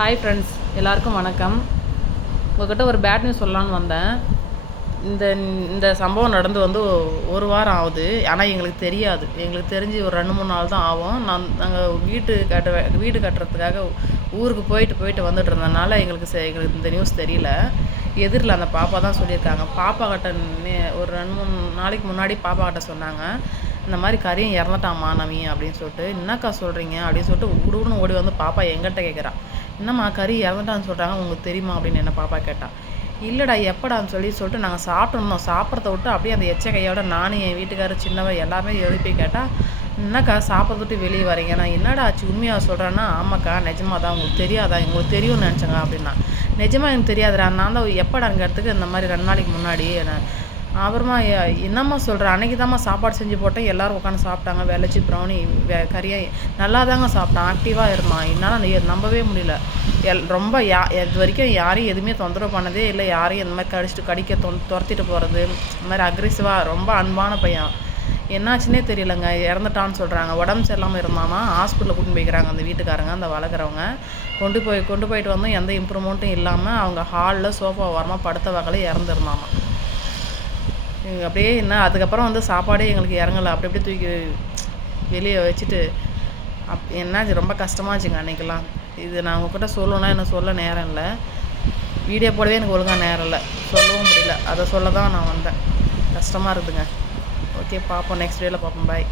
Hi friends, எல்லாருக்கும் வணக்கம். உங்கள்கிட்ட ஒரு பேட் நியூஸ் சொல்லலான்னு வந்தேன். இந்த இந்த சம்பவம் நடந்து வந்து ஒரு வாரம் ஆகுது. ஆனால் எங்களுக்கு தெரியாது. எங்களுக்கு தெரிஞ்சு ஒரு 2-3 நாள் தான் ஆகும். நாங்கள் வீடு கட்டுறதுக்காக ஊருக்கு போயிட்டு வந்துட்டு இருந்ததுனால எங்களுக்கு இந்த நியூஸ் தெரியல. எதிரில் அந்த பாப்பா தான் சொல்லியிருக்காங்க. பாப்பா கிட்ட ஒரு 2-3 நாளைக்கு முன்னாடி பாப்பா கிட்ட சொன்னாங்க, இந்த மாதிரி கரியும் இறந்துட்டாம்மா நவி அப்படின்னு சொல்லிட்டு. என்னக்கா சொல்கிறீங்க அப்படின்னு சொல்லிட்டு உடுன்னு ஓடி வந்து பாப்பா எங்கிட்ட கேட்குறா, என்னம்மா கறி இறந்துட்டான்னு சொல்கிறாங்க, உங்களுக்கு தெரியுமா அப்படின்னு என்ன பாப்பா கேட்டான். இல்லைடா எப்படான்னு சொல்லிட்டு நாங்கள் சாப்பிட்ருந்தோம். சாப்பிட்றத விட்டு அப்படியே அந்த எச்ச கையோட நானும் என் வீட்டுக்காரர் சின்னவ எல்லாமே எழுப்பி கேட்டால், என்னக்கா சாப்பிட்றத விட்டு வெளியே வரீங்க? நான் என்னடா ஆச்சு உண்மையாக சொல்கிறேன்னா, ஆமாக்கா நிஜமாக தான், உங்களுக்கு தெரியாதா? உங்களுக்கு தெரியும்னு நினச்சேங்க அப்படின்னா. நிஜமாக எனக்கு தெரியாதுடா, நான் தான் எப்படாங்கிறதுக்கு இந்த மாதிரி 2 நாளைக்கு முன்னாடி அப்புறமா என்னம்மா சொல்கிறேன், அன்றைக்கி தாம்மா சாப்பாடு செஞ்சு போட்டேன், எல்லோரும் உட்காந்து சாப்பிட்டாங்க, வெள்ளச்சி ப்ரௌனி கறியை நல்லா தாங்க சாப்பிட்டான், ஆக்டிவாக இருந்தான். என்னால் நம்பவே முடியல. ரொம்ப இது வரைக்கும் யாரையும் எதுவுமே தொந்தரவு பண்ணதே இல்லை. யாரையும் இந்த மாதிரி கடிக்க துரத்திட்டு போகிறது, இந்த மாதிரி அக்ரெசிவாக ரொம்ப அன்பான பையன். என்னாச்சுன்னே தெரியலங்க, இறந்துட்டான்னு சொல்கிறாங்க. உடம்பு சரியில்லாமல் இருந்தானா, ஹாஸ்பிட்டலில் கூட்டின்னு போய்க்கிறாங்க அந்த வீட்டுக்காரங்க, அந்த வளர்க்குறவங்க. கொண்டு போயிட்டு வந்தும் எந்த இம்ப்ரூவ்மெண்ட்டும் இல்லாமல் அவங்க ஹாலில் சோஃபா ஓரமாக படுத்த வகையில் இறந்துருந்தாமா. அப்படியே அதுக்கப்புறம் வந்து சாப்பாடே எங்களுக்கு இறங்கலை. அப்படி தூக்கி வெளியே வச்சுட்டு என்னாச்சு, ரொம்ப கஷ்டமாச்சுங்க அன்றைக்கெல்லாம். இது நான் உங்கள்கிட்ட சொல்லணுன்னா என்ன சொல்ல நேரம் இல்லை. வீடியோ போடவே எனக்கு ஒழுங்காக நேரம் இல்லை, சொல்லவும் முடியல. அதை சொல்ல தான் நான் வந்தேன். கஷ்டமாக இருக்குதுங்க. ஓகே, பார்ப்போம், நெக்ஸ்ட் வீடியோவில் பார்ப்போம். பாய்.